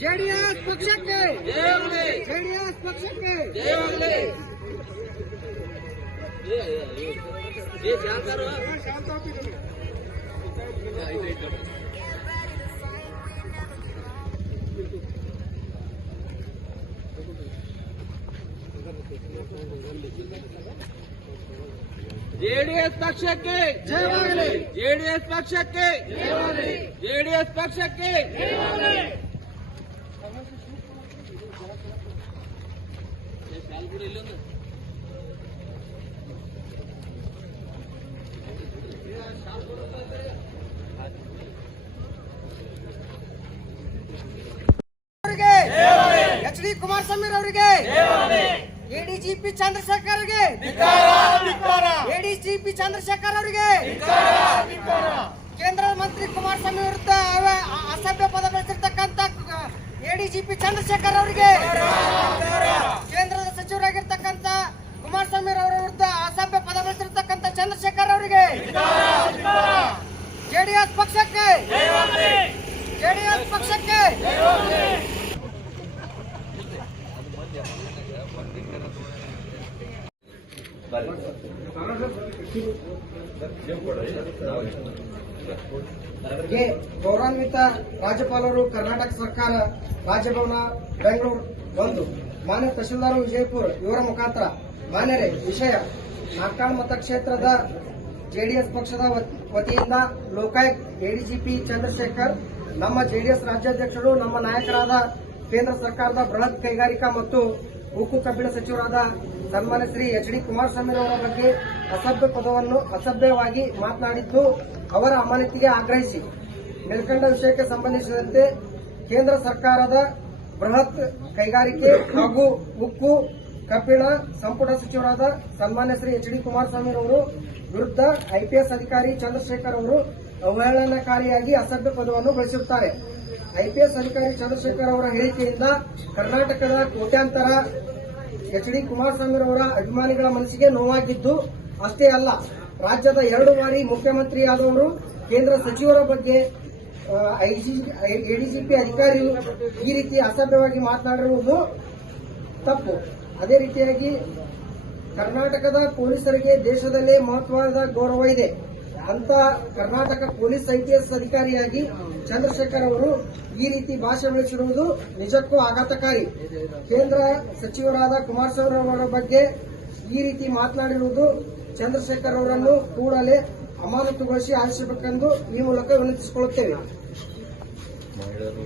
JDS पक्षಕ್ಕೆ JDS पक्षಕ್ಕೆ JDS ಪಕ್ಷಕ್ಕೆ ಜಯವಾಗಲಿ JDS ಪಕ್ಷಕ್ಕೆ ಜಯವಾಗಲಿ ಜೆಡಿಎಸ್ ಪಕ್ಷಕ್ಕೆ ಜಯವಾಗಲಿ ಎಚ್.ಡಿ. ಕುಮಾರಸ್ವಾಮಿ ಅವರಿಗೆ ಎಡಿಜಿಪಿ ಚಂದ್ರಶೇಖರ್ ಅವರಿಗೆ ಎಡಿಜಿಪಿ ಚಂದ್ರಶೇಖರ್ ಅವರಿಗೆ ಕೇಂದ್ರ ಮಂತ್ರಿ ಕುಮಾರಸ್ವಾಮಿ ವಿರುದ್ಧ ಅಸಭ್ಯ ಪದ ಬಳಸಿರ್ತಕ್ಕಂಥ ಎಡಿಜಿಪಿ ಚಂದ್ರಶೇಖರ್ ಅವರಿಗೆ ಕೇಂದ್ರದ ಸಚಿವರಾಗಿರ್ತಕ್ಕಂಥ ಕುಮಾರಸ್ವಾಮಿ ಅವರ ವಿರುದ್ಧ ಅಸಭ್ಯ ಪದ ಬಳಸಿರ್ತಕ್ಕಂಥ ಚಂದ್ರಶೇಖರ್ ಅವರಿಗೆ ಜೆಡಿಎಸ್ ಪಕ್ಷಕ್ಕೆ ಜೆಡಿಎಸ್ ಪಕ್ಷಕ್ಕೆ ಗೌರವಾನ್ವಿತ ರಾಜ್ಯಪಾಲರು ಕರ್ನಾಟಕ ಸರ್ಕಾರ ರಾಜಭವನ ಬೆಂಗಳೂರು 1 ಮಾನ್ಯ ತಹಶೀಲ್ದಾರ್ ವಿಜಯಪುರ ಇವರ ಮುಖಾಂತರ ಮಾನ್ಯರೇ ವಿಷಯ ನಾಗ್ಟಾಳ್ ಮತಕ್ಷೇತ್ರದ ಜೆಡಿಎಸ್ ಪಕ್ಷದ ವತಿಯಿಂದ ಲೋಕಾಯುಕ್ತ ಎಡಿಜಿಪಿ ಚಂದ್ರಶೇಖರ್ ನಮ್ಮ ಜೆಡಿಎಸ್ ರಾಜ್ಯಾಧ್ಯಕ್ಷರು ನಮ್ಮ ನಾಯಕರಾದ ಕೇಂದ್ರ ಸರ್ಕಾರದ ಬೃಹತ್ ಕೈಗಾರಿಕಾ ಮತ್ತು ಉಕ್ಕು ಕಬ್ಬಿಣ ಸಚಿವರಾದ ಸನ್ಮಾನ್ಯ ಶ್ರೀ ಎಚ್.ಡಿ. ಕುಮಾರಸ್ವಾಮಿ ಅವರ ಬಗ್ಗೆ ಅಸಭ್ಯವಾಗಿ ಮಾತನಾಡಿದ್ದು ಅವರ ಅಮಾನತಿಗೆ ಆಗ್ರಹಿಸಿ ಮೇಲ್ಕಂಡ ವಿಷಯಕ್ಕೆ ಸಂಬಂಧಿಸಿದಂತೆ ಕೇಂದ್ರ ಸರ್ಕಾರದ ಬೃಹತ್ ಕೈಗಾರಿಕೆ ಹಾಗೂ ಉಕ್ಕು ಕಬ್ಬಿಣ ಸಂಪುಟ ಸಚಿವರಾದ ಸನ್ಮಾನ್ಯ ಶ್ರೀ ಎಚ್.ಡಿ. ಕುಮಾರಸ್ವಾಮಿ ಅವರು ವಿರುದ್ಧ ಐಪಿಎಸ್ ಅಧಿಕಾರಿ ಚಂದ್ರಶೇಖರ್ ಅವರು ಅವಹೇಳನಕಾರಿಯಾಗಿ ಅಸಭ್ಯ ಪದವನ್ನು ಬಳಸಿರುತ್ತಾರೆ. ಐಪಿಎಸ್ ಅಧಿಕಾರಿ ಚಂದ್ರಶೇಖರ್ ಅವರ ಹೇಳಿಕೆಯಿಂದ ಕರ್ನಾಟಕದ ಕೋಟ್ಯಾಂತರ ಎಚ್.ಡಿ. ಕುಮಾರಸ್ವಾಮಿ ಅವರ ಅಭಿಮಾನಿಗಳ ಮನಸ್ಸಿಗೆ ನೋವಾಗಿದ್ದು ಅಷ್ಟೇ ಅಲ್ಲ, ರಾಜ್ಯದ 2 ಬಾರಿ ಮುಖ್ಯಮಂತ್ರಿಯಾದವರು ಕೇಂದ್ರ ಸಚಿವರ ಬಗ್ಗೆ ಎಡಿಜಿಪಿ ಅಧಿಕಾರಿಯು ಈ ರೀತಿ ಅಸಭ್ಯವಾಗಿ ಮಾತನಾಡಿರುವುದು ತಪ್ಪು. ಅದೇ ರೀತಿಯಾಗಿ ಕರ್ನಾಟಕದ ಪೊಲೀಸರಿಗೆ ದೇಶದಲ್ಲೇ ಮಹತ್ವದ ಗೌರವ ಇದೆ. ಅಂತ ಕರ್ನಾಟಕ ಪೊಲೀಸ್ ಐಪಿಎಸ್ ಅಧಿಕಾರಿಯಾಗಿ ಚಂದ್ರಶೇಖರ್ ಅವರು ಈ ರೀತಿ ಭಾಷೆ ಬಳಸಿರುವುದು ನಿಜಕ್ಕೂ ಆಘಾತಕಾರಿ. ಕೇಂದ್ರ ಸಚಿವರಾದ ಕುಮಾರಸ್ವಾಮಿ ಅವರ ಬಗ್ಗೆ ಈ ರೀತಿ ಮಾತನಾಡಿರುವುದು ಚಂದ್ರಶೇಖರ್ ಅವರನ್ನು ಕೂಡಲೇ ಅಮಾನತುಗೊಳಿಸಿ ಆಲಿಸಬೇಕೆಂದು ಈ ಮೂಲಕ ವಿನಂತಿಸಿಕೊಳ್ಳುತ್ತೇವೆ. ಮಹಿಳೆಯರು